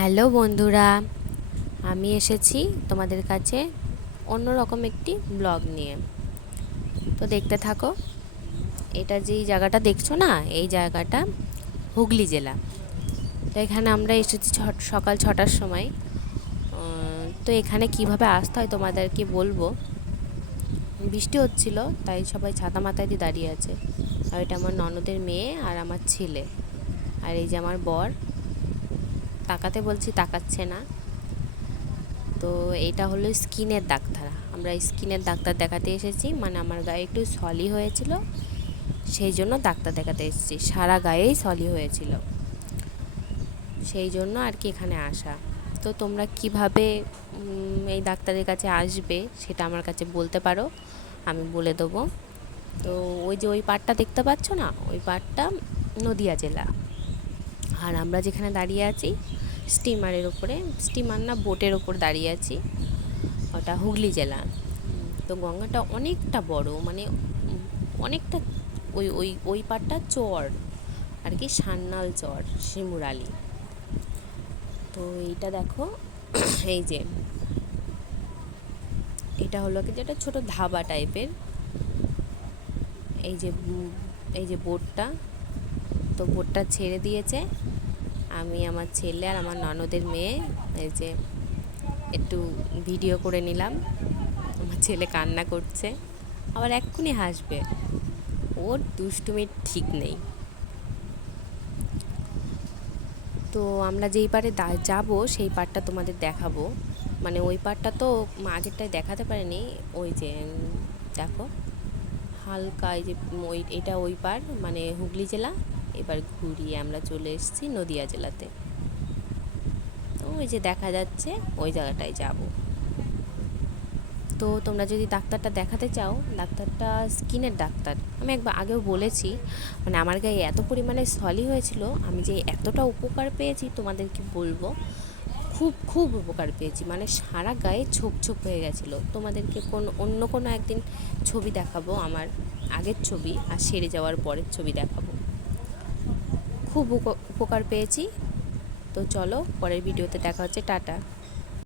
Hello বন্ধুরা, আমি এসেছি তোমাদের কাছে অন্যরকম একটি ব্লগ নিয়ে। তো দেখতে থাকো, এটা যেই জায়গাটা দেখছ না, এই জায়গাটা হুগলি জেলা। তো এখানে আমরা এসেছি সকাল ছটার সময়। তো এখানে কীভাবে আসতে হয় তোমাদেরকে বলব। বৃষ্টি হচ্ছিল, তাই সবাই ছাতা মাথায় দিয়ে দাঁড়িয়ে আছে। আর এটা আমার ননদের মেয়ে আর আমার ছেলে। আর এই যে আমার বর তাকাতে বলছি তাকাচ্ছে না। তো এটা হলো স্কিনের ডাক্তার আমরা স্কিনের ডাক্তার দেখাতে এসেছি মানে আমার গায়ে একটু সলি হয়েছিল, সেই জন্য ডাক্তার দেখাতে এসেছি। সারা গায়েই সলি হয়েছিল। সেই জন্য আর কি এখানে আসা। তো তোমরা কীভাবে এই ডাক্তারের কাছে আসবে সেটা আমার কাছে বলতে পারো, আমি বলে দেবো। তো ওই যে ওই পাটটা দেখতে পাচ্ছ না? ওই পাটটা নদিয়া জেলা। আর আমরা যেখানে দাঁড়িয়ে আছি স্টিমারের ওপরে স্টিমার না বোটের ওপর দাঁড়িয়ে আছি, ওটা হুগলি জেলা। তো গঙ্গাটা অনেকটা বড় মানে অনেকটা ওই ওই ওই পাটটা চর, আর কি সান্নাল চর, শিমুরালি। তো এইটা দেখো, এই যে। এটা হলো কি যেটা ছোট ধাবা টাইপের এই যে এই যে বোটটা তো বোটটা ছেড়ে দিয়েছে। আমি আমার ছেলে আর আমার ননদের মেয়ে, এই যে একটু ভিডিও করে নিলাম। আমার ছেলে কান্না করছে, আবার এক্ষুনি হাসবে। ওর দুষ্টুমির ঠিক নেই। তো আমরা যেই পারে যাব, সেই পারটা তোমাদের দেখাবো। মানে ওই পারটা তো আগেরটায় দেখাতে পারিনি, ওই যে দেখো। হালকা এই যে ওই, এটা ওই পার মানে হুগলি জেলা। এবার ঘুরিয়ে আমরা চলে এসেছি নদিয়া জেলাতে। ওই যে দেখা যাচ্ছে, ওই জায়গাটায় যাব। তো তোমরা যদি ডাক্তারটা দেখাতে চাও, ডাক্তারটা স্কিনের ডাক্তার। আমি একবার আগেও বলেছি মানে আমার গায়ে এত পরিমাণে সলি হয়েছিল, আমি যে এতটা উপকার পেয়েছি তোমাদেরকে বলব খুব খুব উপকার পেয়েছি। মানে সারা গায়ে ছোপ ছোপ হয়ে গেছিল। তোমাদেরকে কোন, অন্য কোনো একদিন ছবি দেখাবো, আমার আগের ছবি আর সেরে যাওয়ার পরের ছবি দেখাবো। খুব উপ- উপকার পেয়েছি। তো চলো পরের ভিডিওতে দেখা হচ্ছে। টাটা।